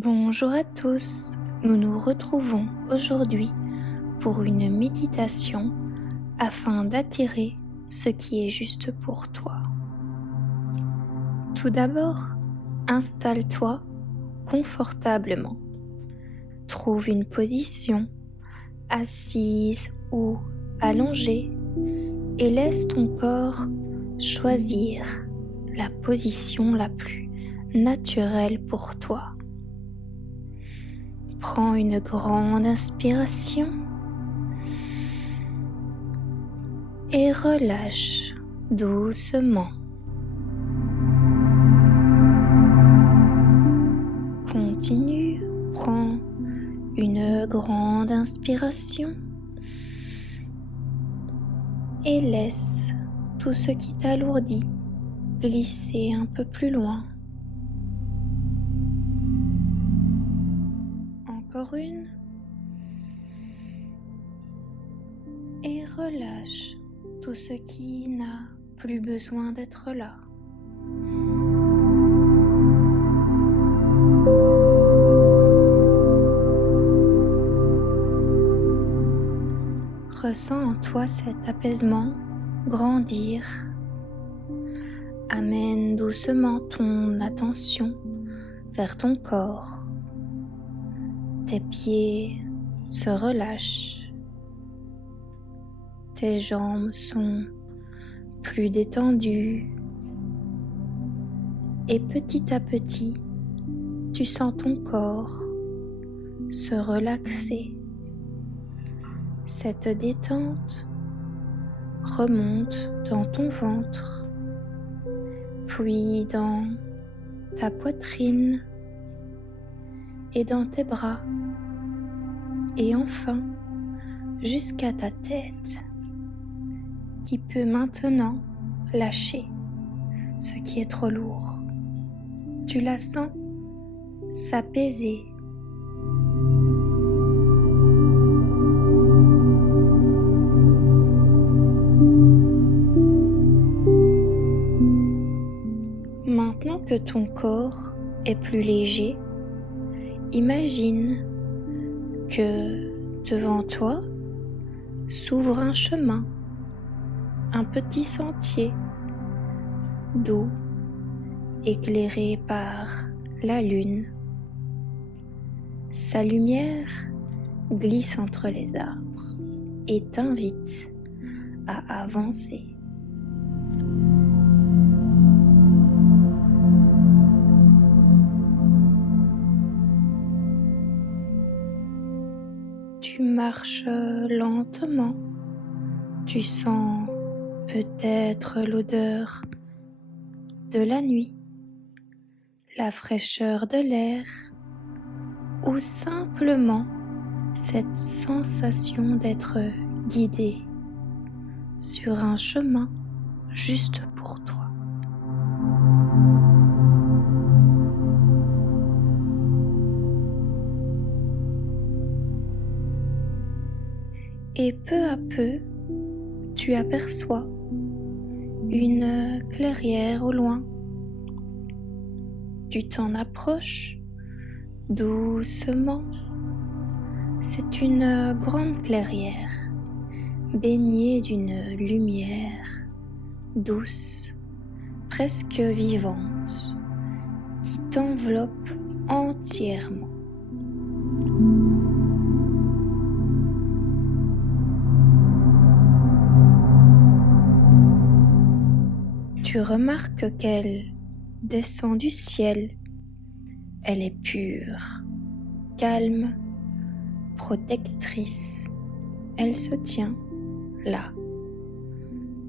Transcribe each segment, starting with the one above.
Bonjour à tous, nous nous retrouvons aujourd'hui pour une méditation afin d'attirer ce qui est juste pour toi. Tout d'abord, installe-toi confortablement. Trouve une position assise ou allongée et laisse ton corps choisir la position la plus naturelle pour toi. Prends une grande inspiration et relâche doucement. Continue, prends une grande inspiration et laisse tout ce qui t'alourdit glisser un peu plus loin. Encore une. Et relâche tout ce qui n'a plus besoin d'être là. Ressens en toi cet apaisement grandir. Amène doucement ton attention vers ton corps. Tes pieds se relâchent. Tes jambes sont plus détendues. Et petit à petit, tu sens ton corps se relaxer. Cette détente remonte dans ton ventre, puis dans ta poitrine et dans tes bras, et enfin jusqu'à ta tête, qui peut maintenant lâcher ce qui est trop lourd. Tu la sens s'apaiser. Maintenant que ton corps est plus léger, imagine que devant toi s'ouvre un chemin, un petit sentier doux, éclairé par la lune. Sa lumière glisse entre les arbres et t'invite à avancer. Tu marches lentement. Tu sens peut-être l'odeur de la nuit, la fraîcheur de l'air ou simplement cette sensation d'être guidé sur un chemin juste pour toi. Et peu à peu, tu aperçois une clairière au loin. Tu t'en approches doucement. C'est une grande clairière baignée d'une lumière douce, presque vivante, qui t'enveloppe entièrement. Tu remarques qu'elle descend du ciel. Elle est pure, calme, protectrice. Elle se tient là,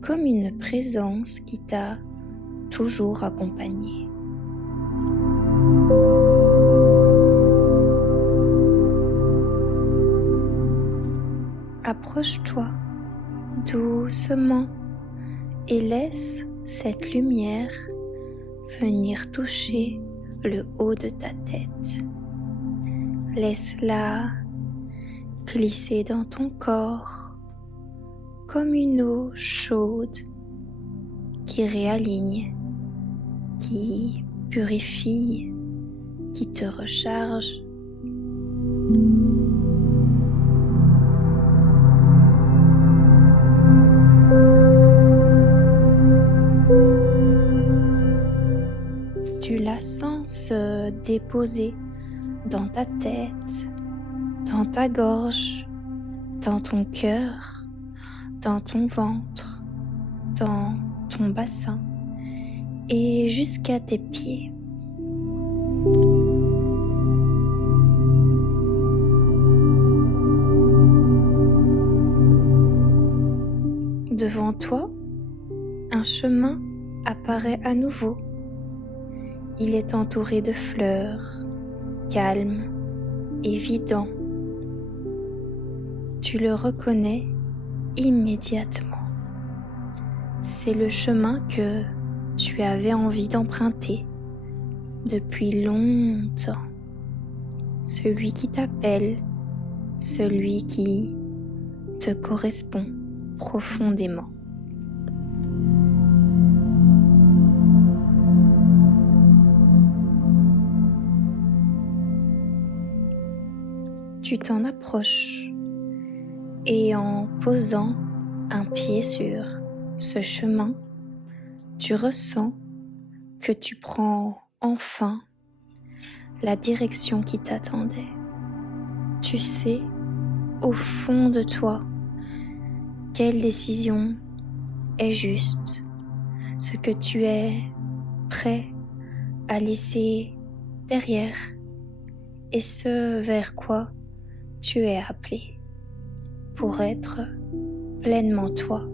comme une présence qui t'a toujours accompagné. Approche-toi doucement et laisse cette lumière venir toucher le haut de ta tête. Laisse-la glisser dans ton corps comme une eau chaude qui réaligne, qui purifie qui te recharge. Tu la sens se déposer dans ta tête, dans ta gorge, dans ton cœur, dans ton ventre, dans ton bassin et jusqu'à tes pieds. Devant toi, un chemin apparaît à nouveau. Il est entouré de fleurs, calme, évident. Tu le reconnais immédiatement. C'est le chemin que tu avais envie d'emprunter depuis longtemps. Celui qui t'appelle, celui qui te correspond profondément. Tu t'en approches et en posant un pied sur ce chemin, tu ressens que tu prends enfin la direction qui t'attendait. Tu sais au fond de toi quelle décision est juste, ce que tu es prêt à laisser derrière et ce vers quoi tu es appelé pour être pleinement toi,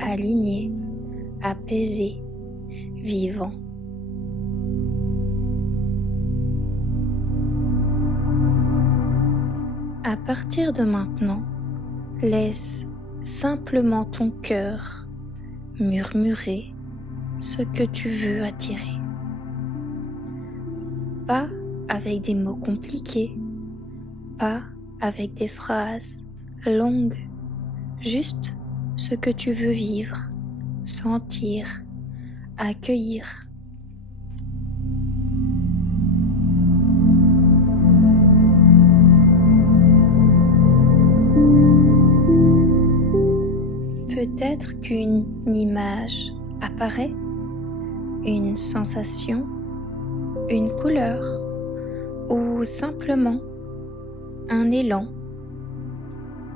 aligné, apaisé, vivant. À partir de maintenant, laisse simplement ton cœur murmurer ce que tu veux attirer. Pas avec des mots compliqués, pas avec des phrases longues, juste ce que tu veux vivre, sentir, accueillir. Peut-être qu'une image apparaît, une sensation, une couleur ou simplement un élan.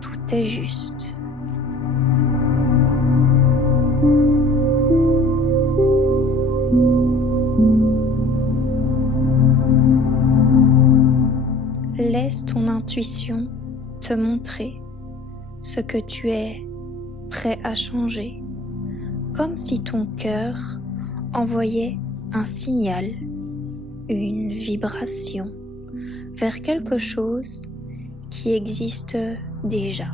Tout est juste. Laisse ton intuition te montrer ce que tu es prêt à changer, comme si ton cœur envoyait un signal, une vibration vers quelque chose qui existe déjà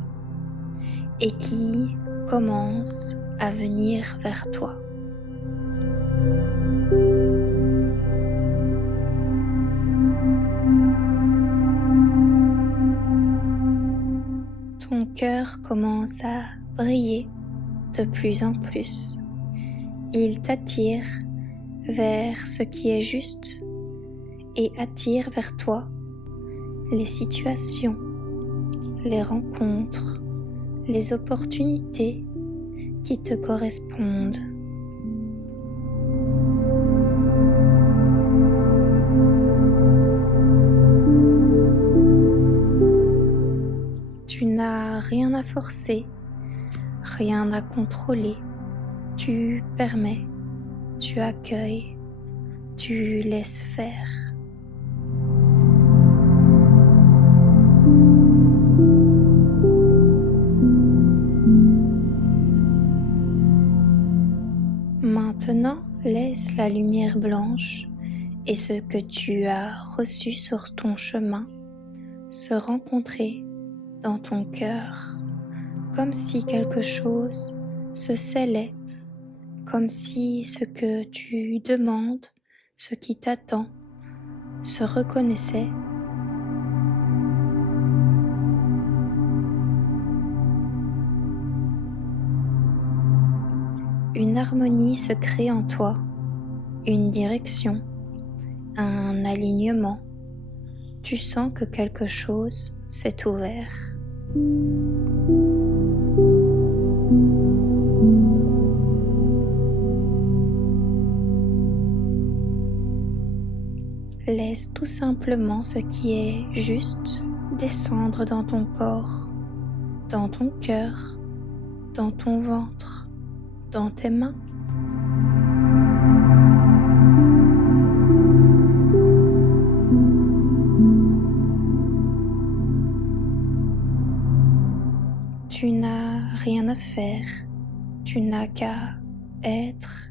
et qui commence à venir vers toi. Ton cœur commence à briller de plus en plus. Il t'attire vers ce qui est juste et attire vers toi les situations, les rencontres, les opportunités qui te correspondent. Tu n'as rien à forcer, rien à contrôler. Tu permets, tu accueilles, tu laisses faire. Maintenant, laisse la lumière blanche et ce que tu as reçu sur ton chemin se rencontrer dans ton cœur, comme si quelque chose se scellait, comme si ce que tu demandes, ce qui t'attend, se reconnaissait. Une harmonie se crée en toi, une direction, un alignement. Tu sens que quelque chose s'est ouvert. Laisse tout simplement ce qui est juste descendre dans ton corps, dans ton cœur, dans ton ventre, dans tes mains. Tu n'as rien à faire, tu n'as qu'à être.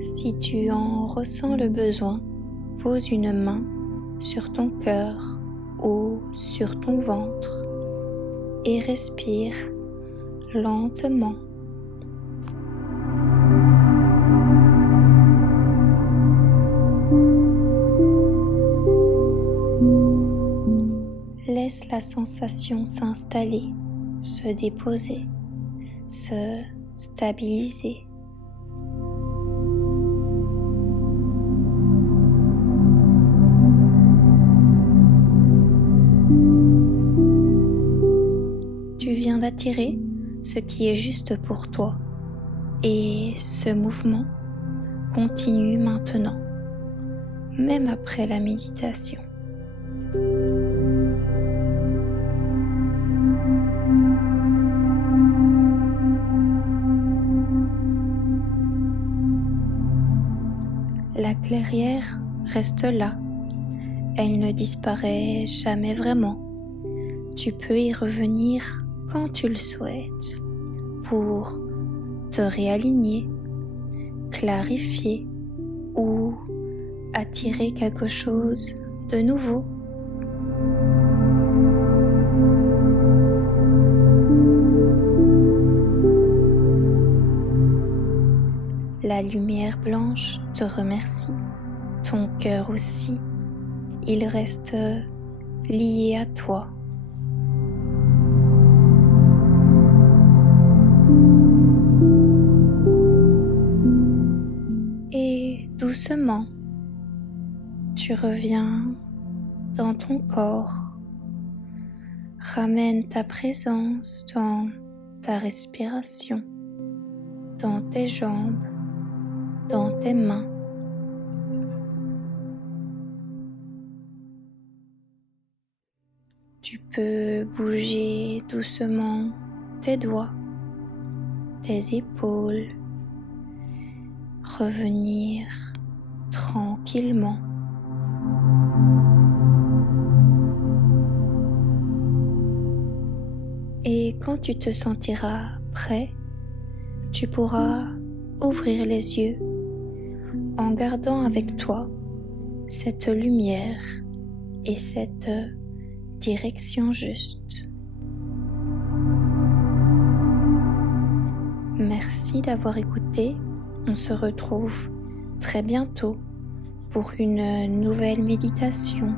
Si tu en ressens le besoin, pose une main sur ton cœur ou sur ton ventre et respire lentement. Laisse la sensation s'installer, se déposer, se stabiliser. Tu viens d'attirer ce qui est juste pour toi et ce mouvement continue maintenant, même après la méditation. La clairière reste là, elle ne disparaît jamais vraiment. Tu peux y revenir quand tu le souhaites pour te réaligner, clarifier ou attirer quelque chose de nouveau. La lumière blanche te remercie, ton cœur aussi, il reste lié à toi. Et doucement, tu reviens dans ton corps, ramène ta présence dans ta respiration, dans tes jambes, dans tes mains. Tu peux bouger doucement tes doigts, tes épaules, revenir tranquillement. Et quand tu te sentiras prêt, tu pourras ouvrir les yeux en gardant avec toi cette lumière et cette direction juste. Merci d'avoir écouté. On se retrouve très bientôt pour une nouvelle méditation.